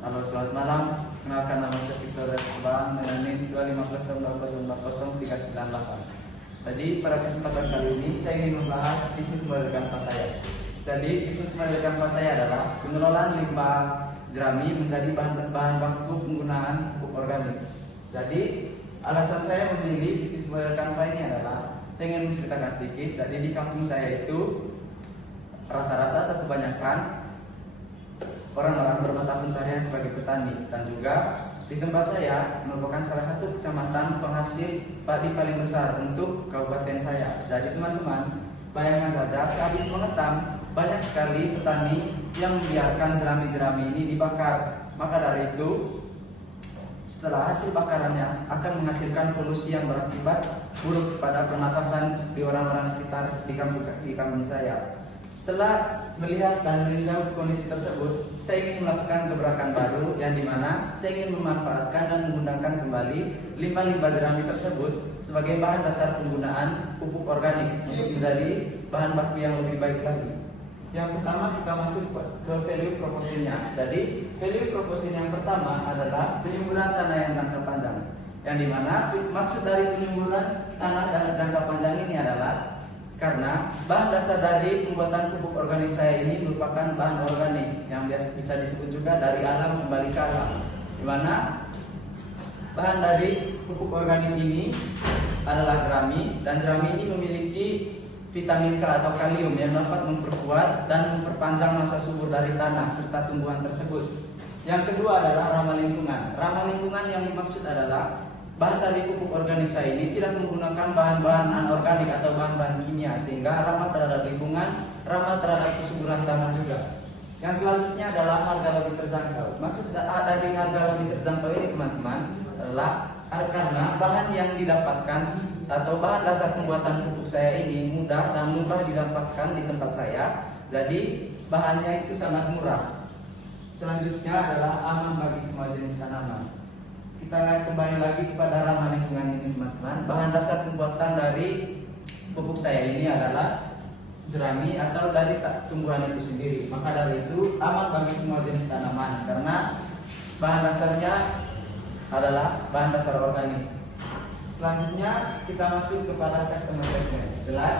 Halo, selamat malam. Kenalkan, nama saya Victor Bang dengan NIM 25020403998. Jadi pada kesempatan kali ini saya ingin membahas bisnis model kanvas saya. Jadi bisnis model kanvas saya adalah pengelolaan limbah jerami menjadi bahan baku penggunaan pupuk organik. Jadi alasan saya memilih bisnis model kanvas ini adalah saya ingin menceritakan sedikit. Jadi di kampung saya itu rata-rata atau kebanyakan orang-orang bermata pencarian sebagai petani, dan juga di tempat saya merupakan salah satu kecamatan penghasil padi paling besar untuk kabupaten saya. Jadi teman-teman, bayangkan saja sehabis mengetam banyak sekali petani yang membiarkan jerami-jerami ini dibakar. Maka dari itu, setelah hasil bakarannya akan menghasilkan polusi yang berakibat buruk pada pernapasan di orang-orang sekitar di kampung saya. Setelah melihat dan meninjau kondisi tersebut, saya ingin melakukan gebrakan baru yang dimana saya ingin memanfaatkan dan menggunakan kembali limbah-limbah jerami tersebut sebagai bahan dasar penggunaan pupuk organik untuk menjadi bahan baku yang lebih baik lagi. Yang pertama, kita masuk ke value proposition-nya. Jadi value proposition yang pertama adalah penyumburan tanah yang jangka panjang, yang dimana maksud dari penyumburan tanah dan jangka panjang ini adalah karena bahan dasar dari pembuatan pupuk organik saya ini merupakan bahan organik yang biasa bisa disebut juga dari alam kembali ke alam, di mana bahan dari pupuk organik ini adalah jerami, dan jerami ini memiliki vitamin K atau kalium yang dapat memperkuat dan memperpanjang masa subur dari tanah serta tumbuhan tersebut. Yang kedua adalah ramah lingkungan. Ramah lingkungan yang dimaksud adalah bahan dari pupuk organik saya ini tidak menggunakan bahan-bahan anorganik atau bahan-bahan kimia, sehingga ramah terhadap lingkungan, ramah terhadap kesuburan tanah juga. Yang selanjutnya adalah harga lebih terjangkau. Maksud dari harga lebih terjangkau ini teman-teman adalah karena bahan yang didapatkan atau bahan dasar pembuatan pupuk saya ini mudah dan mudah didapatkan di tempat saya. Jadi bahannya itu sangat murah. Selanjutnya adalah aman bagi semua jenis tanaman. Kita lihat kembali lagi kepada ramah lingkungan ini teman-teman. Bahan dasar pembuatan dari pupuk saya ini adalah jerami atau dari tumbuhan itu sendiri. Maka dari itu aman bagi semua jenis tanaman karena bahan dasarnya adalah bahan dasar organik. Selanjutnya kita masuk kepada customer segment. Jelas,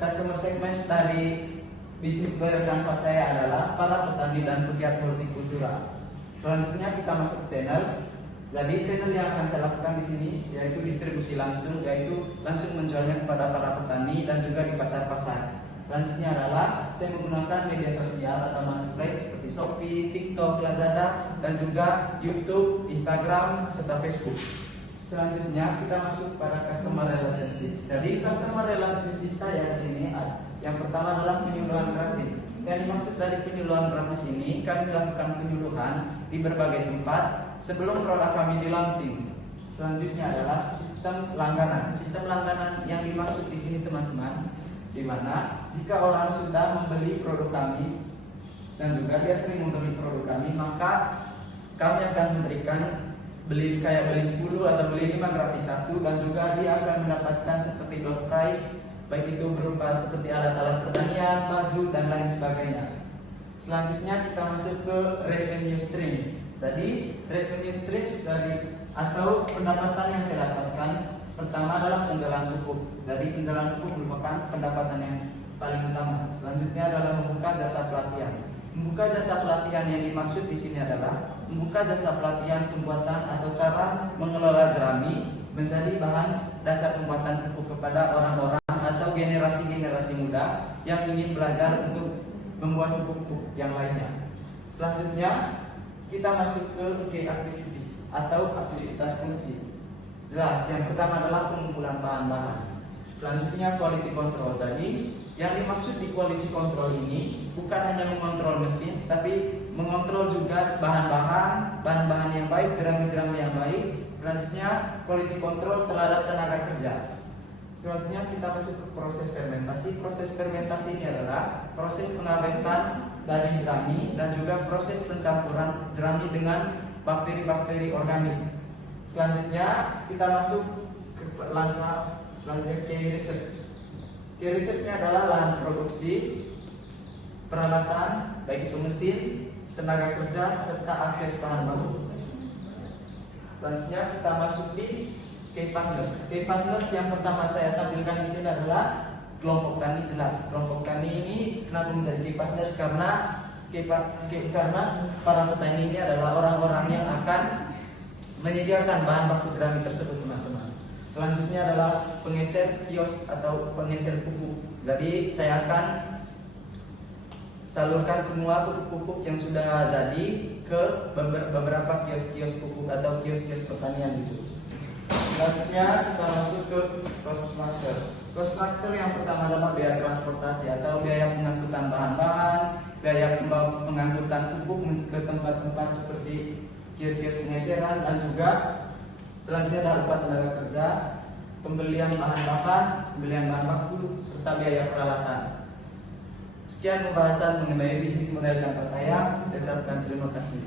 customer segment dari bisnis model kanvas saya adalah para petani dan pegiat hortikultura. Selanjutnya kita masuk channel. Jadi channel yang akan saya lakukan di sini yaitu distribusi langsung, yaitu langsung menjualnya kepada para petani dan juga di pasar-pasar. Selanjutnya adalah saya menggunakan media sosial atau marketplace seperti Shopee, TikTok, Lazada, dan juga YouTube, Instagram, serta Facebook. Selanjutnya kita masuk pada customer relationship. Jadi customer relationship saya di sini yang pertama adalah penyuluhan gratis. Yang dimaksud dari penyuluhan gratis ini, kami lakukan penyuluhan di berbagai tempat sebelum produk kami di launching. Selanjutnya adalah sistem langganan. Sistem langganan yang dimaksud di sini teman-teman, di mana jika orang sudah membeli produk kami dan juga dia sering membeli produk kami, maka kami akan memberikan beli 10 atau beli 5 gratis 1, dan juga dia akan mendapatkan seperti door prize, baik itu berupa seperti alat-alat pertanian, baju, dan lain sebagainya. Selanjutnya kita masuk ke revenue streams. Jadi revenue streams dari atau pendapatan yang saya dapatkan pertama adalah penjualan pupuk. Jadi penjualan pupuk merupakan pendapatan yang paling utama. Selanjutnya adalah membuka jasa pelatihan. Membuka jasa pelatihan yang dimaksud di sini adalah membuka jasa pelatihan pembuatan atau cara mengelola jerami menjadi bahan dasar pembuatan pupuk kepada orang-orang atau generasi-generasi muda yang ingin belajar untuk membuat pupuk-pupuk yang lainnya. Selanjutnya kita masuk ke key activities atau aktivitas kunci. Jelas, yang pertama adalah pengumpulan bahan-bahan. Selanjutnya quality control. Jadi yang dimaksud di quality control ini bukan hanya mengontrol mesin, tapi mengontrol juga bahan-bahan yang baik, jerami-jerami yang baik. Selanjutnya quality control terhadap tenaga kerja. Selanjutnya kita masuk ke proses fermentasi. Proses fermentasi ini adalah proses pengawetan dari jerami dan juga proses pencampuran jerami dengan bakteri-bakteri organik. Selanjutnya kita masuk ke langkah selanjutnya, key research. Key research-nya adalah lahan produksi, peralatan, baik itu mesin, tenaga kerja, serta akses bahan baku. Selanjutnya kita masuk di key partners. Key partners yang pertama saya tampilkan di sini adalah kelompok tani. Jelas kelompok tani ini kenapa menjadi key partners, karena para petani ini adalah orang-orang yang akan menyediakan bahan baku jerami tersebut, teman-teman. Selanjutnya adalah pengecer kios atau pengecer pupuk. Jadi saya akan salurkan semua pupuk-pupuk yang sudah jadi ke beberapa kios-kios pupuk atau kios-kios pertanian gitu. Selanjutnya kita masuk ke cost structure. Cost structure yang pertama adalah biaya transportasi atau biaya pengangkutan bahan-bahan, biaya pengangkutan pupuk ke tempat-tempat seperti kios-kios pengeceran, dan juga selanjutnya adalah upah tenaga kerja, pembelian bahan bakar, pembelian bahan baku, serta biaya peralatan. Sekian pembahasan mengenai bisnis modal tanpa saya. Saya ucapkan terima kasih.